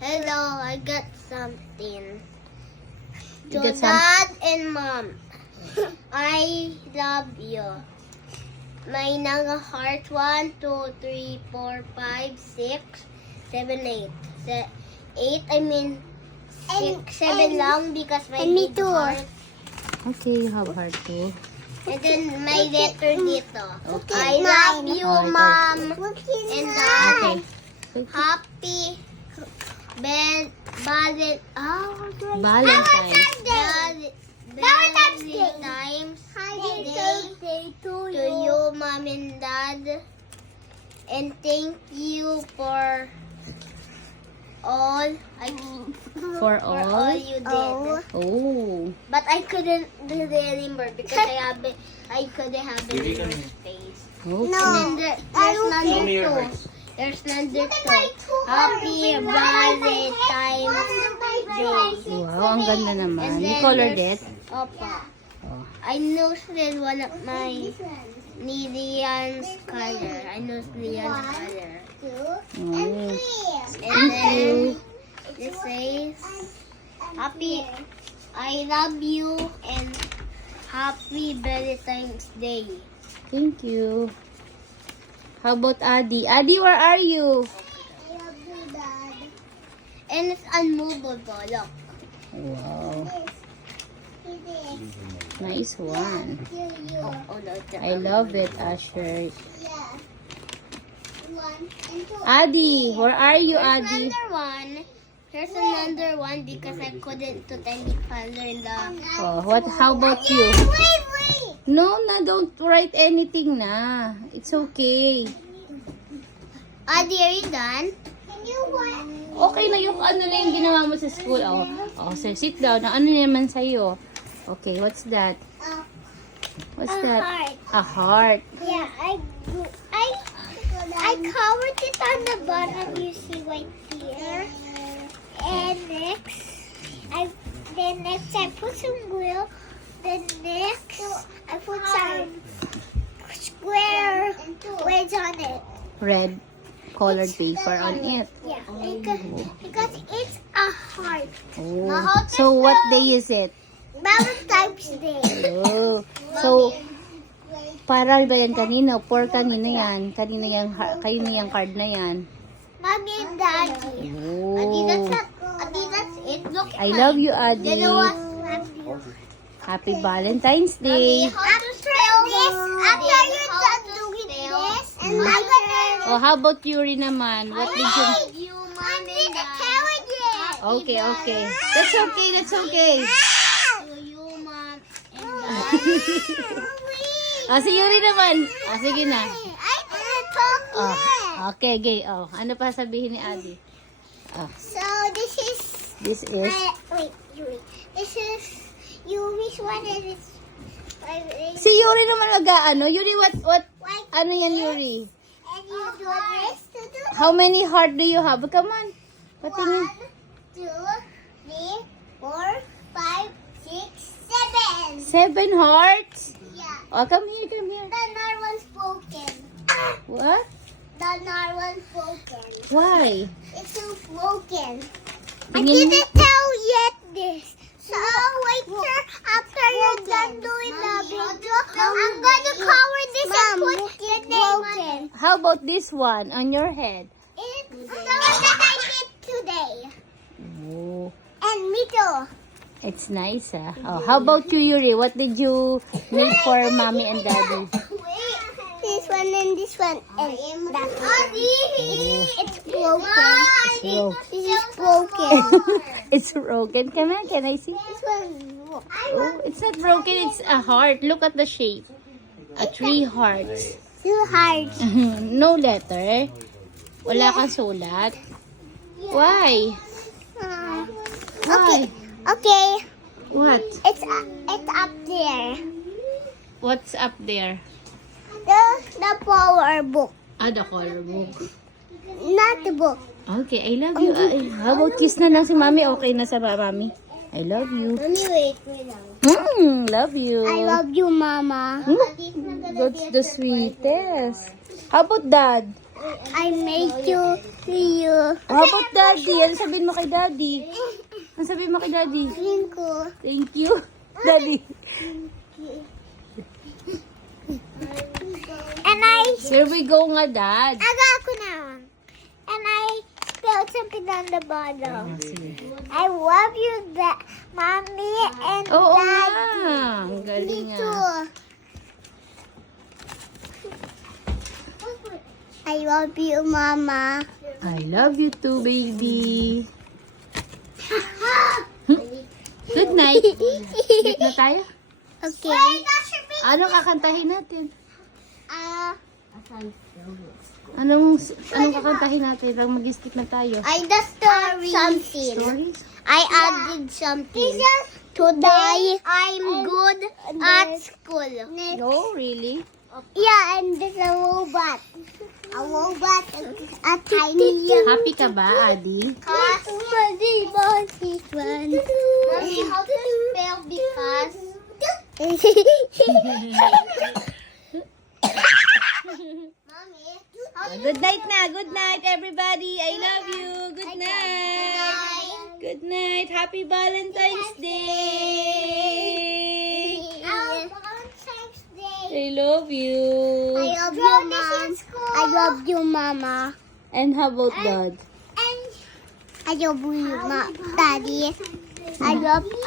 Hello, I got something. You To got some- Dad and Mom, I love you. May naga heart 1, 2, 3, 4, 5, 6, 7, 8. 8, I mean 6, 7 lang because my me big too. heart. Okay, you have heart too. And then may letter dito. Okay. I love you, Alright, Mom. Look at And Okay. Happy Valentine's. Valentine's. Valentine's Happy Day birthday to to you. you, Mom and Dad. And thank you for all For all all? you did. Oh. Oh. But I couldn't do it anymore because I couldn't have it in your face. Okay. And then there's number 2. There's number 2. Happy Valentine's Day. Wow, ang ganda naman. And You then colored it? there's- Opa. Oh. I noticed one of my Leon's color. I noticed Leon's color. Oh. And then it says, Happy, I love you and Happy Valentine's Day. Thank you. How about Adi? Adi, where are you? And it's unmovable. Look. Wow. Nice one. Oh no, it's I love it, Asher. Adi, where are you, There's Adi? another one. There's another one because I couldn't put any color in the. Oh, what? How about you? No, don't write anything na. It's okay. Adi, are you done? Okay na yung ano na yung ginawa mo sa school. Oh, so sit down. Ano naman sa'yo? Okay, what's that? What's that? Heart. A heart. Yeah, I covered it on the bottom. You see right here. And next I put some glue. Then next I put some square words on it. Red colored paper on it. Yeah, because it's a heart. Oh. So what day is it? Valentine's Day. Oh. So, para ba yan kanino? For kanino yan? Kanino yung card na yan? Mommy and Daddy. Adi, Oh. that's it. Look. I love you, Adi. You know what? Happy Valentine's Day. After you're done doing this, and I'm gonna Oh, how about Yuri naman? What did you... You, Mom I'm and gonna Dad. carry it. Okay, okay. That's okay, that's okay. To you, Mom and Dad. Si Yuri naman. Sige na. I didn't talk Oh, yet. okay, okay. Oh, ano pa sabihin ni Adi? So this is This is... wait, Yuri. This is Yuri's one, and it's Si Yuri naman mag-ano? Yuri, what? like Ano yan, Yuri? and you do this to do How many heart do you have? Come on. Patingin. 1, 2, 3, 4, 5, 6, 7. 7 hearts? Yeah. Oh, come here, come here. The narwhal's broken. What? The narwhal's broken. Why? It's so broken. I Tingin- didn't tell yet this. So later, after you're done doing the video, I'm gonna cover this and put the name on it. How about this one on your head? It's the one that I did today. Oh, And me too. it's nice, ah. Oh, how about you, Yuri? What did you make for mommy and daddy? This one and this one and that one. It's broken. Bro- This is broken. it's broken. Come on, can I see? This one. Oh, it's not broken. It's a heart. Look at the shape. A 3 hearts. Too hard. No letter. Wala kang sulat. Why? Okay. Okay. What? It's up there. What's up there? The power book, The color book. not the book. Okay, I love you. How about kiss na lang si mami? Okay na sa mami? I love you. Mommy, wait lang. Love you. I love you, Mama. That's the sweetest. How about dad? I made you to you. How about daddy? Ano sabihin mo kay daddy? Ano sabihin mo kay daddy? Thank you. Daddy. And I Here we go nga, dad. aga ako na. And I spilled something on the bottom. I love you, mommy and Oo nga. daddy. Ang galing Me nga. too. I love you, mama. I love you too, baby. Good night. Sleep na tayo. Okay. Ano kakantahin natin? Uh, Anong kakantahin natin? Lang mag-sleep na tayo. I just something. Stories? I added something. Today, I'm good at school. No, really? Yeah, and there's a robot. A robot and a tiny Happy ka ba, Adi? Mommy, Mommy, how to spell because? Mommy, how Good night na. Good night, everybody. I love you. Good night. Good night. Happy Valentine's Day. Valentine's Day. I love you. I love you, Mom. I love you, Mama. And how about Dad? And I love you, Daddy. I love you.